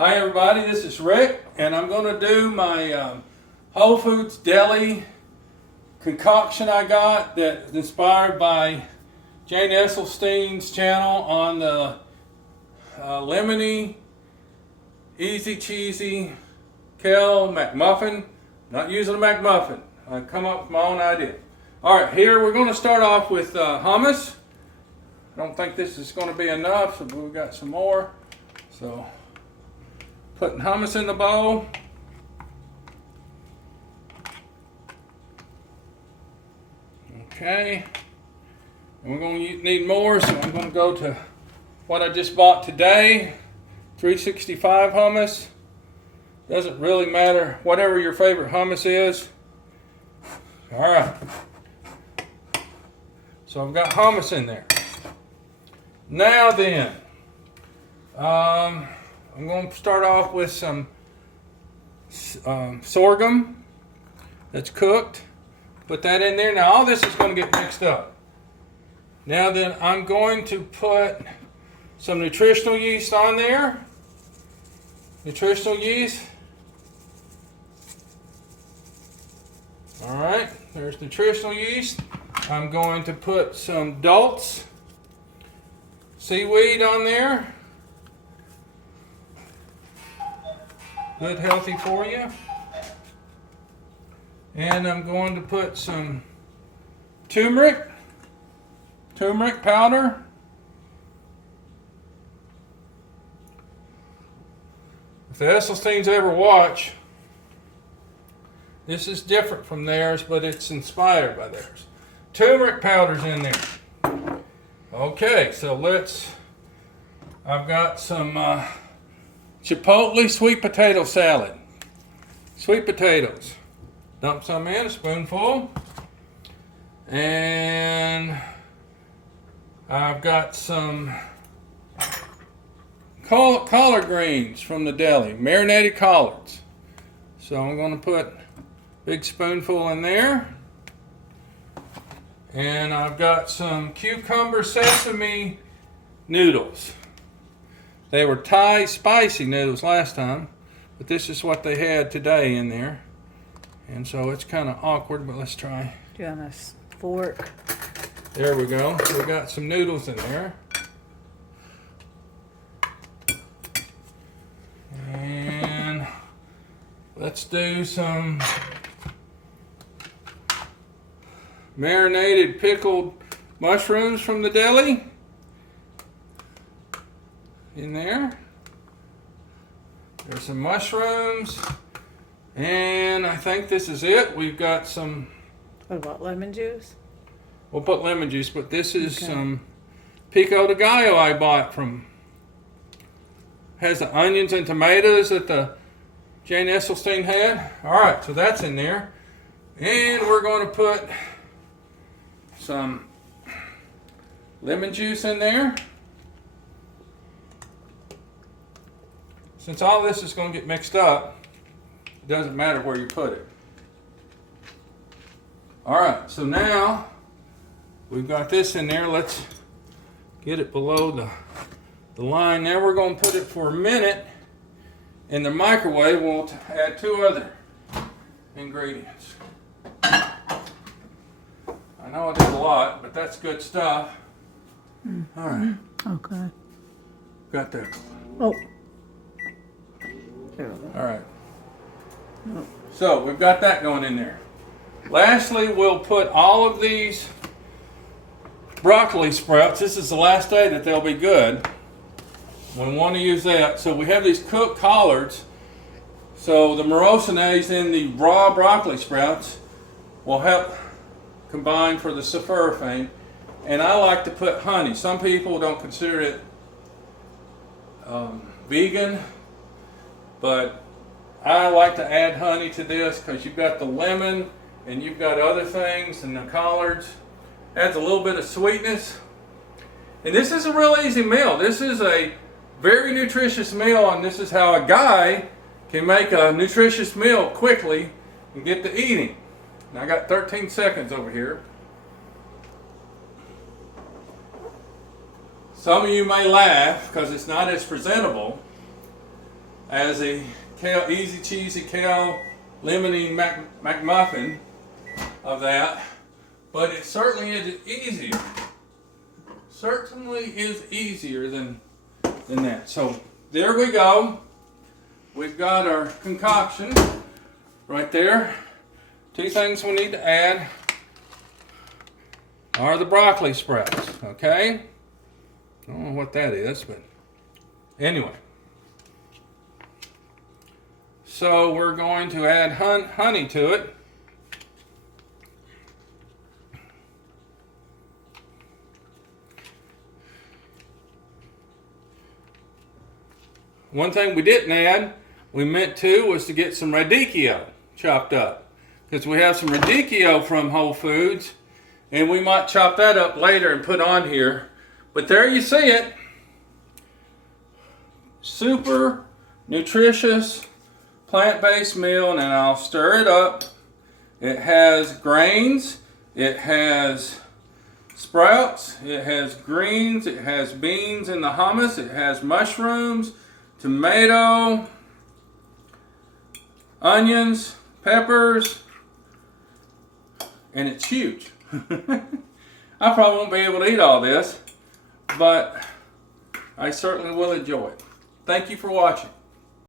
Hi everybody, this is Rick, and I'm going to do my Whole Foods deli concoction I got that's inspired by Jane Esselstyn's channel on the lemony, easy cheesy kale McMuffin. Not using a McMuffin. I come up with my own idea. Alright, here we're going to start off with hummus. I don't think this is going to be enough, so we've got some more. So, putting hummus in the bowl. Okay. And we're going to need more, so I'm going to go to what I just bought today. 365 hummus. Doesn't really matter, whatever your favorite hummus is. Alright. So I've got hummus in there. Now then, I'm going to start off with some sorghum that's cooked. Put that in there. Now all this is going to get mixed up. Now then, I'm going to put some nutritional yeast on there. Nutritional yeast. Alright, there's nutritional yeast. I'm going to put some Dalt's seaweed on there. Good, healthy for you. And I'm going to put some turmeric powder. If the Esselstyns ever watch, this is different from theirs, but it's inspired by theirs. Turmeric powder's in there. Okay, so I've got some chipotle sweet potato salad. Sweet potatoes. Dump some in, a spoonful. And I've got some collard greens from the deli, marinated collards. So I'm going to put a big spoonful in there. And I've got some cucumber sesame noodles. They were Thai spicy noodles last time, but this is what they had today in there. And so it's kind of awkward, but let's try. Do you want a fork? There we go. We got some noodles in there. And let's do some marinated pickled mushrooms from the deli in there. There's some mushrooms, and I think this is it. We've got some. What about lemon juice? We'll put lemon juice, but this is some pico de gallo I bought from. Has the onions and tomatoes that the Jane Esselstyn had. All right, so that's in there, and we're going to put some lemon juice in there. Since all this is going to get mixed up, it doesn't matter where you put it. Alright, so now we've got this in there. Let's get it below the line. Now we're going to put it for a minute in the microwave. We'll add two other ingredients. I know I did a lot, but that's good stuff. Alright. Okay. Got that. Oh. There we go. Alright. Oh. So we've got that going in there. Lastly, we'll put all of these broccoli sprouts. This is the last day that they'll be good. We want to use that. So we have these cooked collards. So the morosinase in the raw broccoli sprouts will help combine for the sulforaphane. And I like to put honey. Some people don't consider it vegan, but I like to add honey to this because you've got the lemon and you've got other things, and the collards adds a little bit of sweetness. And this is a real easy meal. This is a very nutritious meal, and this is how a guy can make a nutritious meal quickly and get to eating. And I got 13 seconds over here. Some of you may laugh because it's not as presentable as a kale, easy cheesy kale lemony McMuffin of that, but it certainly is easier. Certainly is easier than that. So there we go. We've got our concoction right there. Two things we need to add are the broccoli sprouts, okay? I don't know what that is, but anyway. So we're going to add honey to it. One thing we didn't add, we meant to, was to get some radicchio chopped up. Because we have some radicchio from Whole Foods, and we might chop that up later and put on here. But there you see it. Super nutritious plant-based meal, and I'll stir it up. It has grains, it has sprouts, it has greens, it has beans in the hummus, it has mushrooms, tomato, onions, peppers, and it's huge. I probably won't be able to eat all this, but I certainly will enjoy it. Thank you for watching.